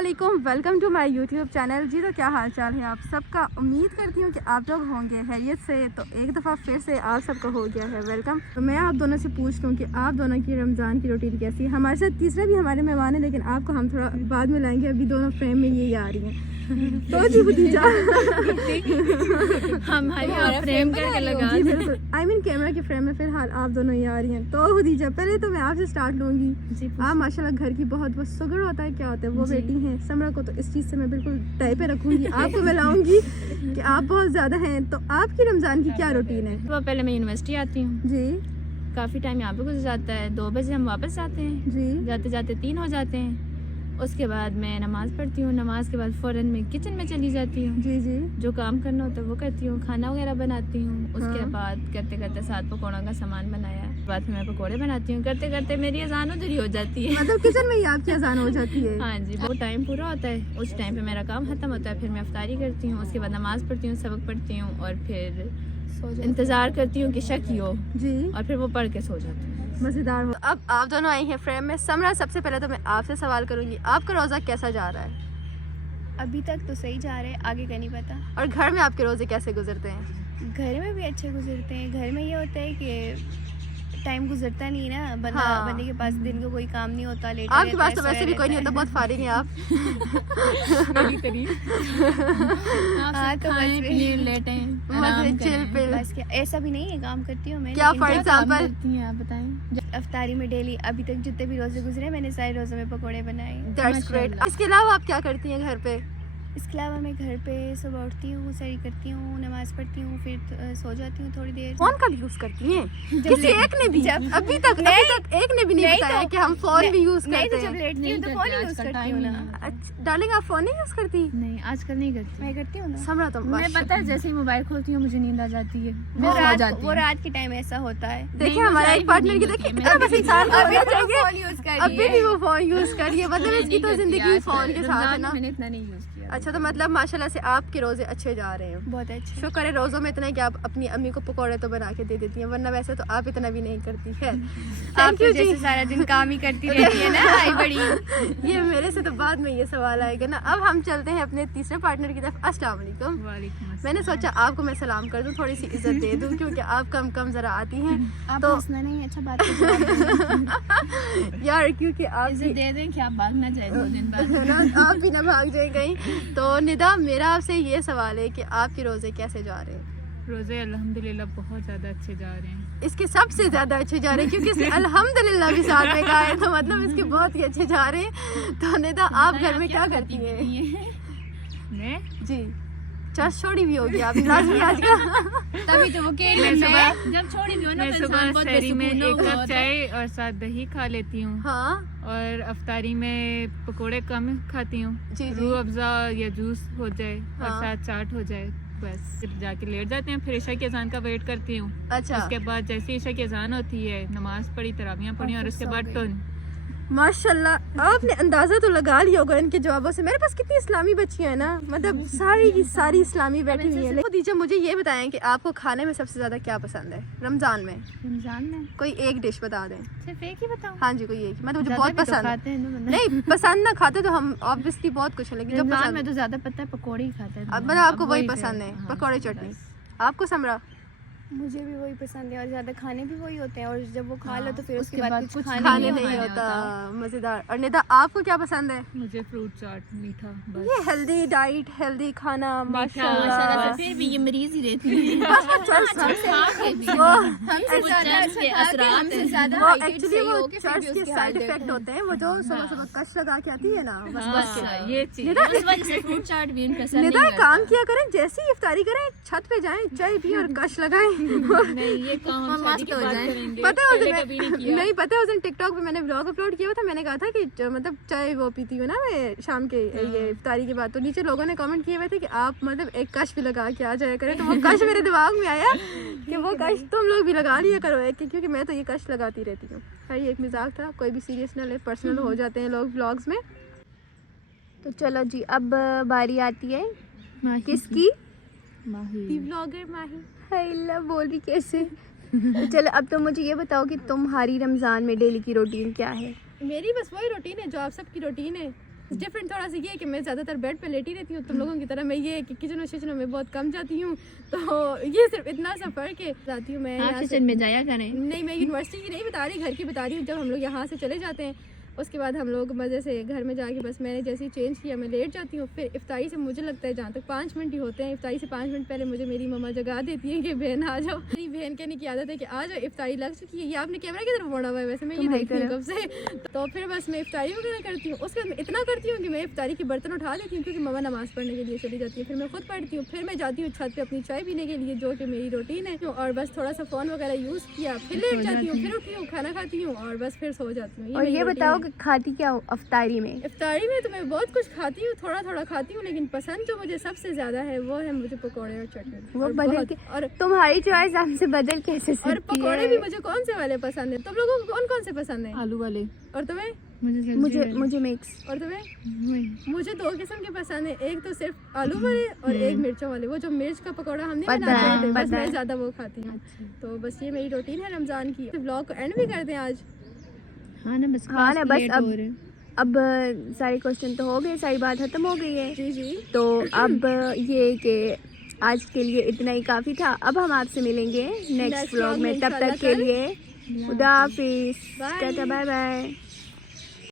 अस्सलामुअलैकुम, welcome to my YouTube channel. जी तो क्या हाल चाल है आप सबका। उम्मीद करती हूँ कि आप लोग होंगे खैरियत से। तो एक दफ़ा फिर से आप सबका हो गया है वेलकम। तो मैं आप दोनों से पूछ लूँ कि आप दोनों की रमज़ान की रूटीन कैसी है। हमारे साथ तीसरा भी हमारे मेहमान है, लेकिन आपको हम थोड़ा बाद में लाएंगे। अभी दोनों फ्रेम में यही आ रही हैं। तो जी भतीजा हमारी फ्रेम करके लगा जी बिल्कुल, आई मीन कैमरा की फ्रेम में फ़िलहाल आप दोनों ही आ रही हैं। तो भतीजा पहले तो मैं आपसे स्टार्ट लूँगी। आप माशाल्लाह घर की बहुत शुगर होता है, क्या होता है वो बेटी हैं समरा को, तो इस चीज़ से मैं बिल्कुल तय पे रखूँगी। आपको मैं लाऊँगी कि आप बहुत ज़्यादा हैं। तो आपकी रमज़ान की क्या रूटीन है? तो पहले मैं यूनिवर्सिटी आती हूँ जी काफ़ी टाइम यहाँ पे गुजर जाता है। 2 बजे हम वापस आते हैं, जी जाते जाते 3 हो जाते हैं। उसके बाद मैं नमाज़ पढ़ती हूँ, नमाज के बाद फ़ौरन मैं किचन में चली जाती हूँ। जी जी जो काम करना होता है वो करती हूँ, खाना वगैरह बनाती हूँ। उसके हाँ। बाद करते करते 7 पकौड़ों का सामान बनाया, बाद फिर मैं पकौड़े बनाती हूँ। करते करते मेरी अजान उधर ही हो जाती है। मतलब किचन में ही आपकी अजान हो जाती है? हाँ जी, वो टाइम पूरा होता है, उस टाइम पे मेरा काम खत्म होता है। फिर मैं इफ्तारी करती हूँ, उसके बाद नमाज़ पढ़ती हूँ, सबक पढ़ती हूँ और फिर इंतज़ार करती हूँ कि शक हो जी और फिर वो पढ़ के सो जाती हूँ। मज़ेदार हो। अब आप दोनों आई हैं फ्रेम में। समरा, सबसे पहले तो मैं आपसे सवाल करूंगी, आपका रोज़ा कैसा जा रहा है? अभी तक तो सही जा रहे हैं, आगे का नहीं पता। और घर में आपके रोज़े कैसे गुजरते हैं? घर में भी अच्छे गुजरते हैं। घर में ये होता है कि टाइम गुजरता नहीं ना, बंदा हाँ। बंदे के पास दिन को कोई काम नहीं होता, लेटा आपके रहता पास है, तो वैसे सोया भी कोई नहीं रहता होता, बहुत फारिग हैं आप। हाँ, तो बस पिए लेटे मजे चिल पिल। बस क्या ऐसा भी नहीं है, काम करती हूँ मैं। क्या लेकिन फॉर जब एग्जांपल? करती हैं आप बताएं। अफ्तारी में डेली अभी तक जितने भी रोजे गुजरे मैंने सारे रोजों में पकौड़े बनाए। That's great. इसके अलावा आप क्या करती हैं घर पे? इसके अलावा मैं घर पे सुबह उठती हूँ, सैर करती हूँ, नमाज़ पढ़ती हूँ, फिर सो जाती हूँ थोड़ी देर। फोन का भी यूज करती हैं? किसी एक ने भी अभी तक एक ने भी नहीं बताया कि हम फोन भी यूज नहीं करते तो जब हैं। लेटती हूँ तो फोन यूज करती हूँ ना। अच्छा डार्लिंग, आप फोन नहीं यूज करती? नहीं, आजकल नहीं करती। मैं करती हूँ ना। समरा तो मैं पता है जैसे ही मोबाइल खोलती हूँ मुझे नींद आ जाती है, वो मैं सो रात जाती वो हूँ। रात के टाइम ऐसा होता है। देखिए हमारा एक पार्टनर की देखिए इतना बस इंसान अभी होना तो चाहिए। फोन यूज कर अभी भी वो फोन यूज करिए, मतलब इसकी तो जिंदगी फोन के साथ है ना। मैंने इतना नहीं यूज किया। अच्छा, तो मतलब माशाल्लाह से आपके रोजे अच्छे जा रहे हैं। बहुत अच्छा। शुक्र है रोज़ों में इतना है कि आप अपनी अम्मी को पकौड़े तो बना के दे देती हैं, वरना वैसे तो आप इतना भी नहीं करती है। आप तो जैसे सारा दिन काम ही करती रहती है ना, आई बड़ी। ये मेरे से तो बाद में ये सवाल आएगा ना। अब हम चलते हैं अपने तीसरे पार्टनर की तरफ। अस्सलाम वालेकुम। मैंने सोचा आपको मैं सलाम कर दूं, थोड़ी सी इज्जत दे दूं, क्योंकि आप कम कम ज़रा आती हैं। आप तो हंसना नहीं, अच्छा बात कर। यार क्योंकि आप इसे दे दें कि आप भाग ना जाए 2 दिन बाद। है ना, आप भी ना भाग जाए कहीं। तो निदा, मेरा आपसे ये सवाल है कि आपके रोज़े कैसे जा रहे हैं? रोज़े अल्हम्दुलिल्लाह बहुत ज़्यादा अच्छे जा रहे हैं। इसके सबसे ज़्यादा अच्छे जा रहे हैं, क्योंकि इसने अल्हम्दुलिल्लाह भी साथ में कहा है, तो मतलब इसके बहुत ही अच्छे जा रहे हैं। तो निदा, आप घर में क्या करती हैं? मैं जी चर्च छोड़ी भी होगी आप लाजमी आज का। तभी तो वो कह रही है मैं जब छोड़ी भी हो ना मैं तो सुबह इंसान बहुत सहरी में बेसुकून एक हुआ कप होता है। चाय और साथ दही खा लेती हूँ हाँ और अफ्तारी में पकोड़े कम खाती हूँ। जी जी रूह अफ़ज़ा या जूस हो जाए और हाँ। साथ चाट हो जाए, बस फिर जाके लेट जाते हैं। फिर ईशा की अजान का वेट करती हूँ। अच्छा उसके बाद जैसे ईशा की अजान होती है नमाज पढ़ी, तरावियाँ पढ़ी और उसके बाद टुन। माशाल्लाह, आपने अंदाजा तो लगा लिया होगा इनके जवाबों से। मेरे पास कितनी इस्लामी बच्चियां हैं ना, मतलब सारी की सारी इस्लामी बैठी हुई हैं। दीजिए मुझे ये बताएं कि आपको खाने में सबसे ज्यादा क्या पसंद है रमजान में? रमजान में कोई एक डिश बता दें। सिर्फ एक ही बताऊं? हाँ जी, कोई एक। मतलब मुझे ज्यादा बहुत भी तो पसंद है। खाते हैं ना बंदा। नहीं पसंद ना खाते तो हम ऑब्वियसली बहुत कुछ है, लेकिन जो रमजान पसंद में तो ज्यादा पता है पकोड़े ही खाते हैं। मतलब आपको वही पसंद है, पकौड़े चटनी। आपको समरा? मुझे भी वही पसंद है और ज्यादा खाने भी वही होते हैं, और जब वो खा लो तो फिर उसके उसके बाद बाद कुछ कुछ खाने नहीं नहीं होता। होता। मजेदार। और निदा, आपको क्या पसंद है? मुझे फ्रूट चाट मीठा बस। ये हेल्दी डाइट, हेल्दी खाना माशाल्लाह। माशाल्लाह से फिर भी ये मरीज ही रहती है। हमसे ज्यादा वो हाइटेड एक्चुअली सही वो हो के फिर चर्च भी के उसकी साइड हालत इफेक्ट होते हैं, वो जो सुबह सुबह कश लगा के आती है ना, बस ये चीज़ उस वजह से फ्रूट चाट भी इनका असर निदा नहीं काम किया करें, जैसे ही इफ्तारी करें छत पे जाएं, चाय पिए और कश लगाएं। नहीं, ये काम हम शादी के बाद करेंगे। पता है उस पहले दिन कभी नहीं किया। नहीं पता है उस दिन टिकटॉक पे मैंने व्लॉग अपलोड किया हुआ था। मैंने कहा था कि मतलब चाय वो पीती हूँ ना मैं शाम के ये इफ्तारी के बाद, तो नीचे लोगों ने कमेंट किए हुए थे कि आप मतलब एक कश भी लगा के आ जाया करें। तो वो कश मेरे दिमाग में आया कि वो कश तुम लोग भी लगा लिया करो एक, क्योंकि मैं तो ये कश लगाती रहती हूँ। खैर ये एक मजाक था, कोई भी सीरियस ना ले, पर्सनल हो जाते हैं लोग व्लॉग्स में। तो चलो जी, अब बारी आती है किसकी? व्लॉगर माही। हाय अल्लाह, बोल रही कैसे? तो चलो अब तो मुझे ये बताओ कि तुम्हारी रमज़ान में डेली की रूटीन क्या है? मेरी बस वही रूटीन है जो आप सबकी रूटीन है। डिफरेंट थोड़ा सा ये है कि मैं ज़्यादातर बेड पे लेटी रहती हूँ, तुम लोगों की तरह मैं ये कि किचन विचन में बहुत कम जाती हूँ, तो ये सिर्फ इतना सा फ़र्क है। जाती हूँ मैं आप यहाँ से, किचन में जाया करें। नहीं मैं यूनिवर्सिटी की नहीं बता रही, घर की बता रही हूँ। जब हम लोग यहाँ से चले जाते हैं उसके बाद हम लोग मज़े से घर में जाके बस मैंने जैसे ही चेंज किया मैं लेट जाती हूँ। फिर इफ्तारी से मुझे लगता है जहाँ तक 5 मिनट ही होते हैं, इफ्तारी से 5 मिनट पहले मुझे मेरी मम्मा जगा देती है कि बहन आ जाओ। मेरी बहन कहने की आदत है कि आ जाओ इफ्तारी लग चुकी है। ये आपने कैमरा की तरफ मोड़ा हुआ है, वैसे मैं ये देखती हूँ कब से। तो फिर बस मैं इफ्तारी वगैरह करती हूँ। उसके बाद मैं इतना करती हूँ कि मैं इफ्तारी के बर्तन उठा देती हूँ क्योंकि मम्मा नमाज़ पढ़ने के लिए चली जाती है। फिर मैं खुद पढ़ती हूँ, फिर मैं जाती हूँ छत पे अपनी चाय पीने के लिए, जो कि मेरी रूटीन है। और बस थोड़ा सा फ़ोन वगैरह यूज़ किया, फिर लेट जाती हूँ, फिर उठी हूँ, खाना खाती हूँ और बस फिर सो जाती हूँ। और ये बताओ कि खाती क्या हो अफ्तारी में? इफ्तारी में तो मैं बहुत कुछ खाती हूँ, थोड़ा थोड़ा खाती हूँ, लेकिन पसंद जो मुझे सबसे ज़्यादा है वो है मुझे पकौड़े और चटनी। वो और बदल बहुत- के और तुम्हारी चॉइस हमसे बदल कैसे और सकती पकौड़े है? भी मुझे कौन से वाले पसंद है? तुम लोगों को कौन कौन से पसंद है? आलू वाले। और तुम्हें? मुझे मिक्स। और तुम्हें? मुझे 2 किस्म के पसंद है, एक तो सिर्फ आलू वाले और एक मिर्चों वाले। वो जो मिर्च का पकौड़ा हम नहीं पता बनाते है, होते, बस पता मैं है। ज़्यादा वो खाती हूँ। तो बस ये मेरी रूटीन है रमज़ान की। ब्लॉग को एंड भी कर दें आज। हाँ ना बस अब सारे क्वेश्चन तो हो गए, सारी बात खत्म हो गई है। जी जी। तो अब ये कि आज के लिए इतना ही काफ़ी था। अब हम आपसे मिलेंगे नेक्स्ट व्लॉग में, तब तक के लिए खुदा हाफिज़, टाटा बाय बाय।